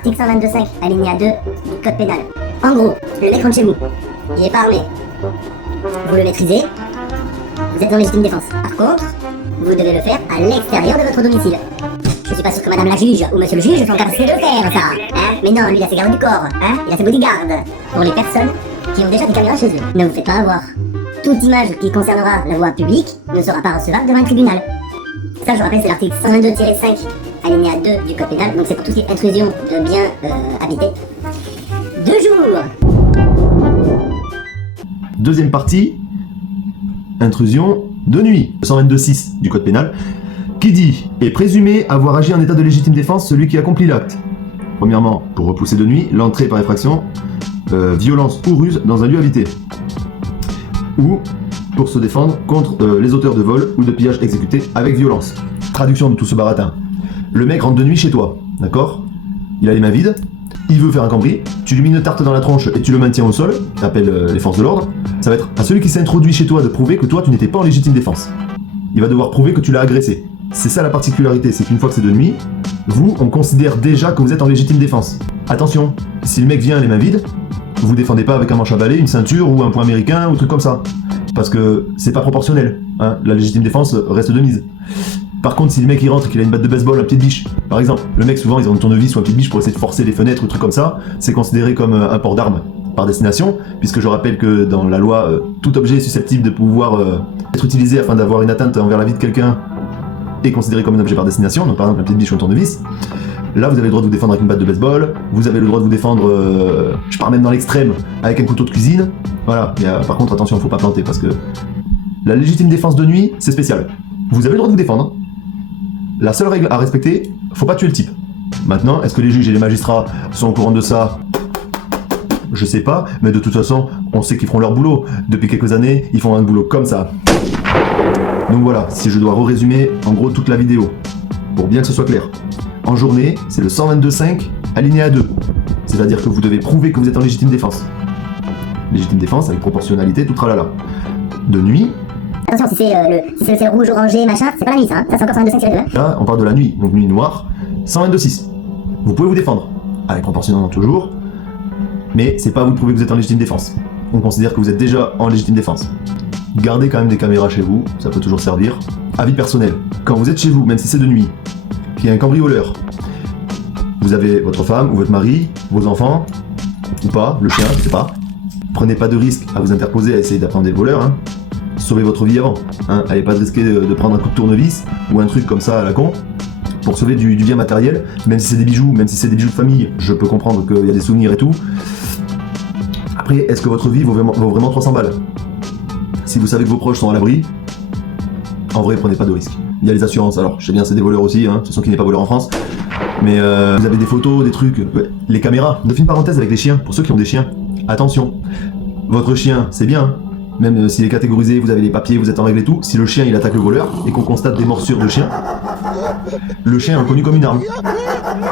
Article 122.5, alinéa 2 du code pénal. En gros, le mec rentre chez vous, il est pas armé. Vous le maîtrisez, vous êtes en légitime défense. Par contre, vous devez le faire à l'extérieur de votre domicile. Je suis pas sûr que madame la juge ou monsieur le juge sont capables de faire ça, hein. Mais non, lui il a ses gardes du corps, hein. Il a ses bodyguards. Pour les personnes qui ont déjà des caméras chez eux. Ne vous faites pas avoir. Toute image qui concernera la voie publique ne sera pas recevable devant un tribunal. Ça, je rappelle, c'est l'article 122-5, alinéa 2 du code pénal. Donc c'est pour tout ce qui est intrusion de biens habités. 2 jours. Deuxième partie, intrusion de nuit. 122.6 du code pénal, qui dit « est présumé avoir agi en état de légitime défense celui qui accomplit l'acte ». Premièrement, pour repousser de nuit, l'entrée par effraction, violence ou ruse dans un lieu habité. Ou pour se défendre contre les auteurs de vol ou de pillage exécutés avec violence. Traduction de tout ce baratin. Le mec rentre de nuit chez toi, d'accord? Il a les mains vides, il veut faire un cambri, tu lui mets une tarte dans la tronche et tu le maintiens au sol, t'appelles les forces de l'ordre. Ça va être à celui qui s'est introduit chez toi de prouver que toi tu n'étais pas en légitime défense. Il va devoir prouver que tu l'as agressé. C'est ça la particularité, c'est qu'une fois que c'est de nuit, vous, on considère déjà que vous êtes en légitime défense. Attention, si le mec vient les mains vides, vous défendez pas avec un manche à balai, une ceinture ou un poing américain ou un truc comme ça. Parce que c'est pas proportionnel, hein. La légitime défense reste de mise. Par contre, si le mec il rentre et qu'il a une batte de baseball, un pied de biche, par exemple, le mec souvent ils ont une tournevis ou un pied de biche pour essayer de forcer les fenêtres ou trucs comme ça, c'est considéré comme un port d'armes par destination, puisque je rappelle que dans la loi, tout objet est susceptible de pouvoir être utilisé afin d'avoir une atteinte envers la vie de quelqu'un est considéré comme un objet par destination, donc par exemple un pied de biche ou un tournevis. Là, vous avez le droit de vous défendre avec une batte de baseball, vous avez le droit de vous défendre, je pars même dans l'extrême, avec un couteau de cuisine. Voilà, mais par contre, attention, faut pas planter, parce que la légitime défense de nuit, c'est spécial. Vous avez le droit de vous défendre. La seule règle à respecter, faut pas tuer le type. Maintenant, est-ce que les juges et les magistrats sont au courant de ça? Je sais pas, mais de toute façon, on sait qu'ils feront leur boulot. Depuis quelques années, ils font un boulot comme ça. Donc voilà, si je dois résumer en gros toute la vidéo, pour bien que ce soit clair. En journée, c'est le 122.5, alinéa 2. C'est-à-dire que vous devez prouver que vous êtes en légitime défense. Légitime défense avec proportionnalité, tout tralala. De nuit... Attention, si c'est le rouge, orangé, machin, c'est pas la nuit ça, hein. Ça c'est encore 122.5-2. Là, on parle de la nuit, donc nuit noire, 122.6. Vous pouvez vous défendre, avec proportionnellement toujours, mais c'est pas à vous de prouver que vous êtes en légitime défense. On considère que vous êtes déjà en légitime défense. Gardez quand même des caméras chez vous, ça peut toujours servir. Avis personnel, quand vous êtes chez vous, même si c'est de nuit, qu'il y a un cambrioleur, vous avez votre femme ou votre mari, vos enfants, ou pas, le chien, je sais pas. Prenez pas de risque à vous interposer à essayer d'apprendre le voleur, hein. Sauvez votre vie avant, hein. Allez pas risquer de prendre un coup de tournevis ou un truc comme ça à la con pour sauver du bien matériel, même si c'est des bijoux, même si c'est des bijoux de famille, je peux comprendre qu'il y a des souvenirs et tout. Après, est-ce que votre vie vaut vraiment 300 balles? Si vous savez que vos proches sont à l'abri, en vrai, prenez pas de risque. Il y a les assurances, alors je sais bien c'est des voleurs aussi, hein, de toute façon qui n'est pas voleur en France, mais vous avez des photos, des trucs, les caméras. De fine parenthèse avec les chiens, pour ceux qui ont des chiens, attention, votre chien c'est bien, même s'il est catégorisé, vous avez les papiers, vous êtes en règle et tout, si le chien il attaque le voleur et qu'on constate des morsures de chien, le chien est reconnu comme une arme.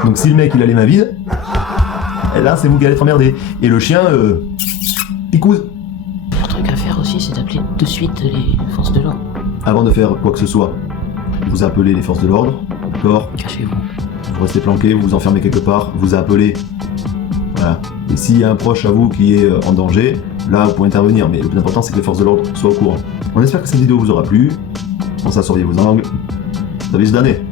Donc si le mec il a les mains vides, et là c'est vous qui allez être emmerdé. Et le chien, il couse. Le truc à faire aussi, c'est d'appeler de suite les forces de l'ordre. Avant de faire quoi que ce soit, vous appelez les forces de l'ordre, d'accord? Cachez-vous. Vous restez planqué, vous vous enfermez quelque part, vous appelez. Voilà. Et s'il y a un proche à vous qui est en danger, là vous pouvez intervenir, mais le plus important c'est que les forces de l'ordre soient au courant. On espère que cette vidéo vous aura plu. Pensez à surveiller vos angles. Salut, d'année.